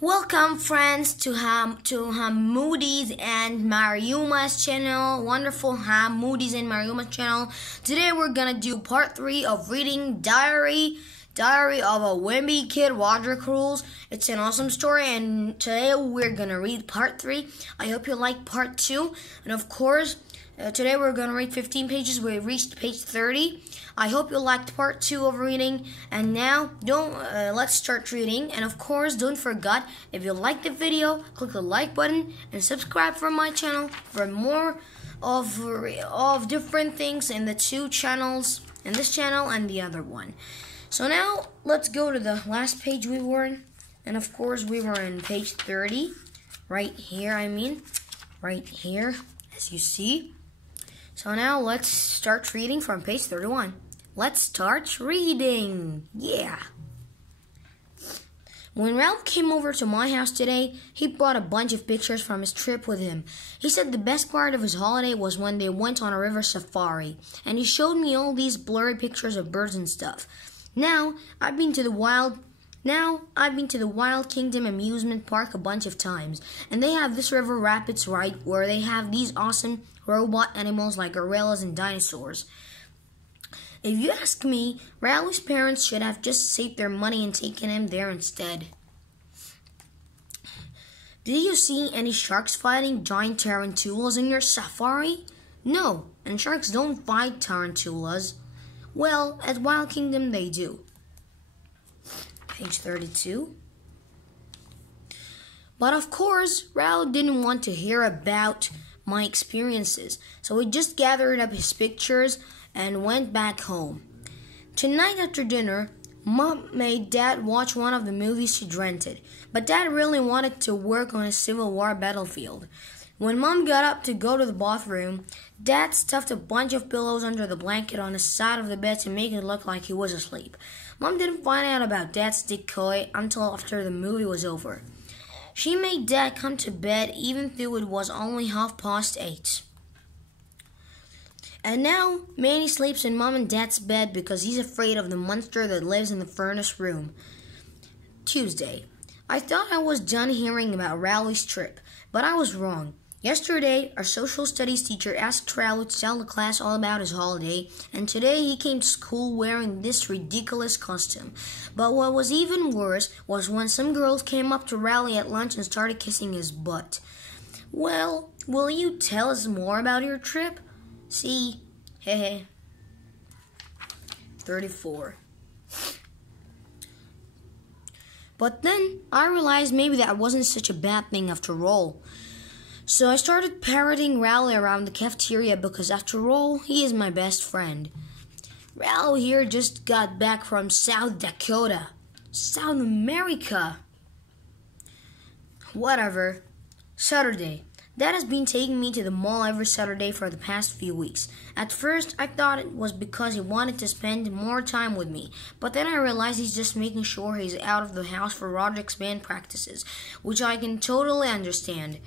Welcome friends to Moody's and Mariuma's channel. Wonderful Moody's and Mariuma's channel. Today we're gonna do part 3 of reading Diary of a Wimpy Kid, Rodrick rules. It's an awesome story, and today we're gonna read part 3. I hope you like part 2, and of course today we're gonna read 15 pages. We reached page 30. I hope you liked part 2 of reading, and now let's start reading. And of course, don't forget, if you like the video, click the like button and subscribe for my channel for more of different things in the two channels, in this channel and the other one. So now let's go to the last page we were in, and of course we were in page 30, right here, right here, as you see. So now let's start reading from page 31. Let's start reading. Yeah. When Ralph came over to my house today, he brought a bunch of pictures from his trip with him. He said the best part of his holiday was when they went on a river safari, and he showed me all these blurry pictures of birds and stuff. Now I've been to the Wild Kingdom amusement park a bunch of times, and they have this river rapids ride where they have these awesome robot animals like gorillas and dinosaurs. If you ask me, Ralph's parents should have just saved their money and taken him there instead. Did you see any sharks fighting giant tarantulas in your safari? No, and sharks don't fight tarantulas. Well, at Wild Kingdom they do. Page 32. But of course, Ralph didn't want to hear about my experiences, so he just gathered up his pictures and went back home. Tonight after dinner, Mom made Dad watch one of the movies she'd rented, but Dad really wanted to work on a Civil War battlefield. When Mom got up to go to the bathroom, Dad stuffed a bunch of pillows under the blanket on the side of the bed to make it look like he was asleep. Mom didn't find out about Dad's decoy until after the movie was over. She made Dad come to bed even though it was only 8:30. And now Manny sleeps in Mom and Dad's bed because he's afraid of the monster that lives in the furnace room. Tuesday. I thought I was done hearing about Ralph's trip, but I was wrong. Yesterday, our social studies teacher asked Ralph to tell the class all about his holiday, and today he came to school wearing this ridiculous costume. But what was even worse was when some girls came up to Ralph at lunch and started kissing his butt. Well, will you tell us more about your trip? See, hehe. 34. But then I realized maybe that wasn't such a bad thing after all. So I started parroting Ralph around the cafeteria because after all, he is my best friend. Ralph here just got back from South Dakota. South America. Whatever. Saturday. Dad has been taking me to the mall every Saturday for the past few weeks. At first, I thought it was because he wanted to spend more time with me, but then I realized he's just making sure he's out of the house for Rodrick's band practices, which I can totally understand.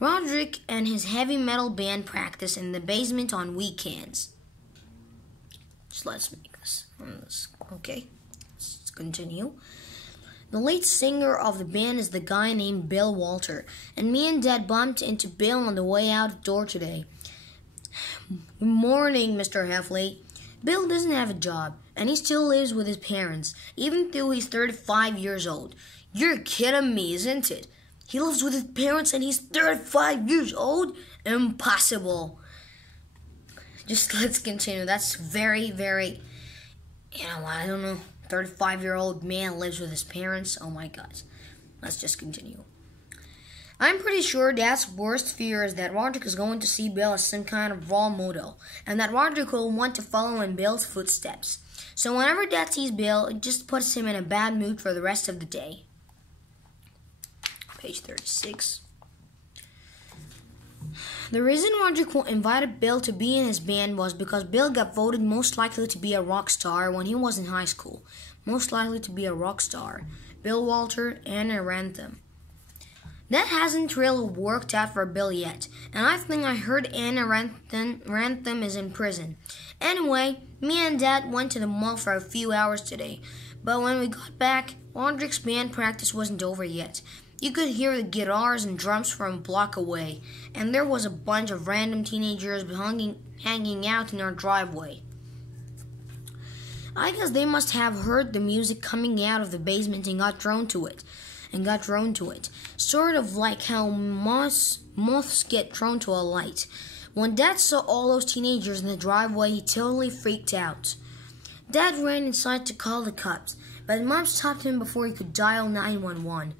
Rodrick and his heavy metal band practice in the basement on weekends. So let's make this. Okay, let's continue. The lead singer of the band is the guy named Bill Walter, and me and Dad bumped into Bill on the way out the door today. Good morning, Mr. Heffley. Bill doesn't have a job, and he still lives with his parents, even though he's 35 years old. You're kidding me, isn't it? He lives with his parents and he's 35 years old? Impossible. Just let's continue. That's very, very, I don't know. 35-year-old man lives with his parents. Oh my God. Let's just continue. I'm pretty sure Dad's worst fear is that Rodrick is going to see Bill as some kind of role model, and that Rodrick will want to follow in Bill's footsteps. So whenever Dad sees Bill, it just puts him in a bad mood for the rest of the day. Page 36. The reason Rodrick invited Bill to be in his band was because Bill got voted most likely to be a rock star when he was in high school. Most likely to be a rock star. Bill Walter and Rantham. That hasn't really worked out for Bill yet, and I think I heard Anna Rantham is in prison. Anyway, me and Dad went to the mall for a few hours today, but when we got back, Rodrick's band practice wasn't over yet. You could hear the guitars and drums from a block away, and there was a bunch of random teenagers hanging out in our driveway. I guess they must have heard the music coming out of the basement and got drawn to it. Sort of like how moths get drawn to a light. When Dad saw all those teenagers in the driveway, he totally freaked out. Dad ran inside to call the cops, but Mom stopped him before he could dial 911.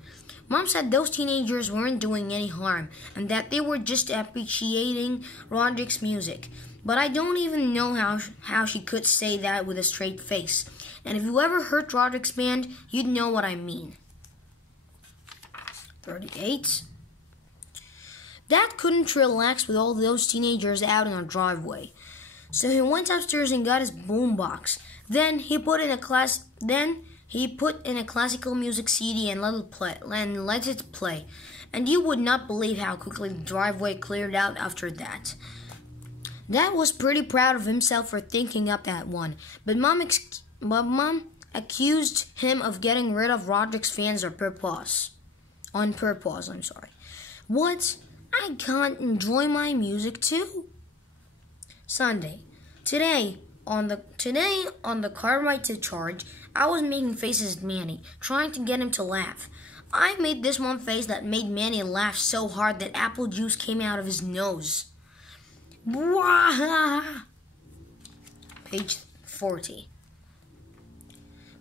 Mom said those teenagers weren't doing any harm and that they were just appreciating Rodrick's music. But I don't even know how she could say that with a straight face. And if you ever heard Rodrick's band, you'd know what I mean. 38. Dad couldn't relax with all those teenagers out in our driveway. So he went upstairs and got his boombox. Then he put in a classical music CD and let it play. And you would not believe how quickly the driveway cleared out after that. Dad was pretty proud of himself for thinking up that one, but Mom accused him of getting rid of Rodrick's fans on purpose. What? I can't enjoy my music too. Sunday. Today on the car ride to church, I was making faces at Manny, trying to get him to laugh. I made this one face that made Manny laugh so hard that apple juice came out of his nose. Page 40.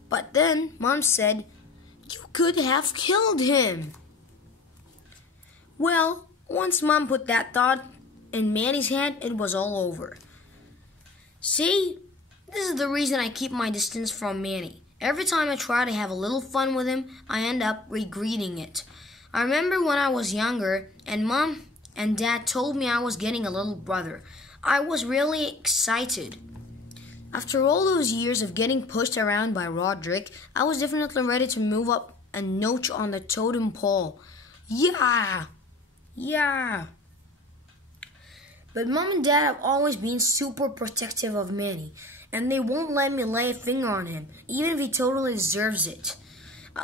But then Mom said, "You could have killed him." Well, once Mom put that thought in Manny's head, it was all over. See, this is the reason I keep my distance from Manny. Every time I try to have a little fun with him, I end up regretting it. I remember when I was younger and Mom and Dad told me I was getting a little brother. I was really excited. After all those years of getting pushed around by Rodrick, I was definitely ready to move up a notch on the totem pole. Yeah. But Mom and Dad have always been super protective of Manny, and they won't let me lay a finger on him, even if he totally deserves it.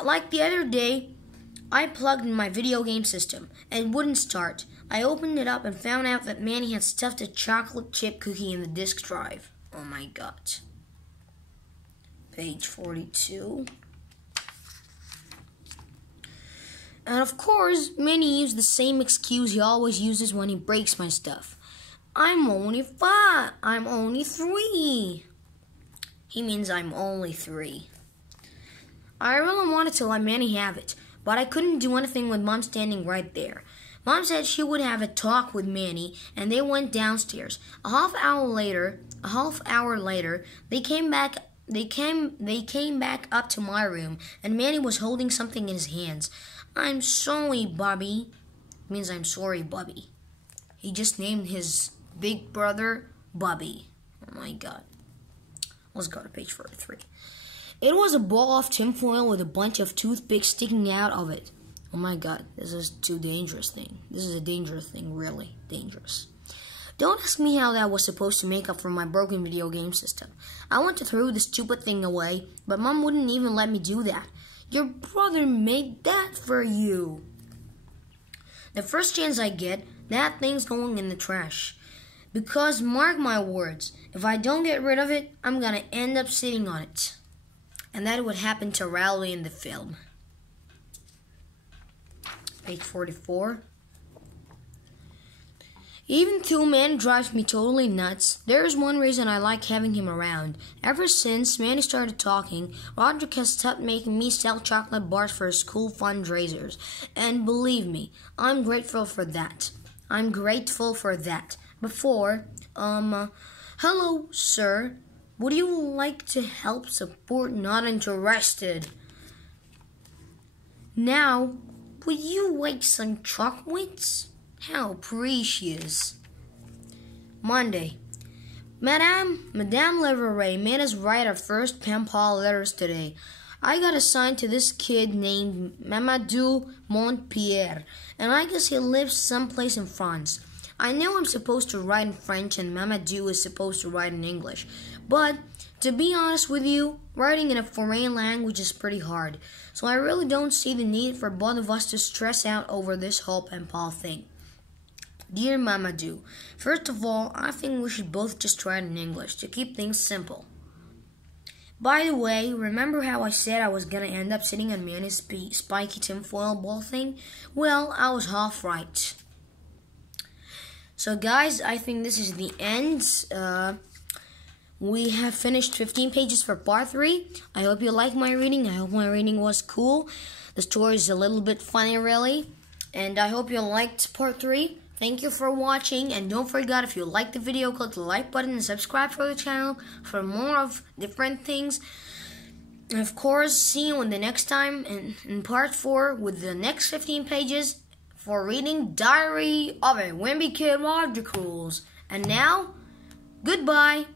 Like the other day, I plugged in my video game system, and it wouldn't start. I opened it up and found out that Manny had stuffed a chocolate chip cookie in the disk drive. Oh my God. Page 42. And of course, Manny used the same excuse he always uses when he breaks my stuff. I'm only 5. I'm only 3. He means I'm only 3. I really wanted to let Manny have it, but I couldn't do anything with Mom standing right there. Mom said she would have a talk with Manny, and they went downstairs. A half hour later, they came back up to my room, and Manny was holding something in his hands. I'm sorry, Bobby. It means I'm sorry, Bobby. He just named his big brother Bobby. Oh my God. Let's go to page 43. It was a ball of tinfoil with a bunch of toothpicks sticking out of it. Oh my God, this is too dangerous thing. This is a dangerous thing, really dangerous. Don't ask me how that was supposed to make up for my broken video game system. I wanted to throw the stupid thing away, but Mom wouldn't even let me do that. Your brother made that for you. The first chance I get, that thing's going in the trash. Because mark my words, if I don't get rid of it, I'm gonna end up sitting on it. And that would happen to Rowley in the film. Page 44. Even though Manny drives me totally nuts, there is one reason I like having him around. Ever since Manny started talking, Rodrick has stopped making me sell chocolate bars for his school fundraisers. And believe me, I'm grateful for that. Before, hello, sir. Would you like to help support Not Interested? Now, would you like some chocolates? How precious. Monday. Madame Leverray made us write our first pen pal letters today. I got assigned to this kid named Mamadou Montpierre, and I guess he lives someplace in France. I know I'm supposed to write in French and Mamadou is supposed to write in English, but To be honest with you, writing in a foreign language is pretty hard, so I really don't see the need for both of us to stress out over this whole pen pal thing. Dear Mamadou, first of all, I think we should both just write in English to keep things simple. By the way, remember how I said I was gonna end up sitting on Manny's spiky tinfoil ball thing? Well, I was half right. So guys, I think this is the end. We have finished 15 pages for part 3. I hope you like my reading. I hope my reading was cool. The story is a little bit funny, really. And I hope you liked part 3. Thank you for watching. And don't forget, if you liked the video, click the like button and subscribe for the channel for more of different things. And of course, see you in the next time in part 4 with the next 15 pages for reading Diary of a Wimpy Kid Rodrick. And now, goodbye.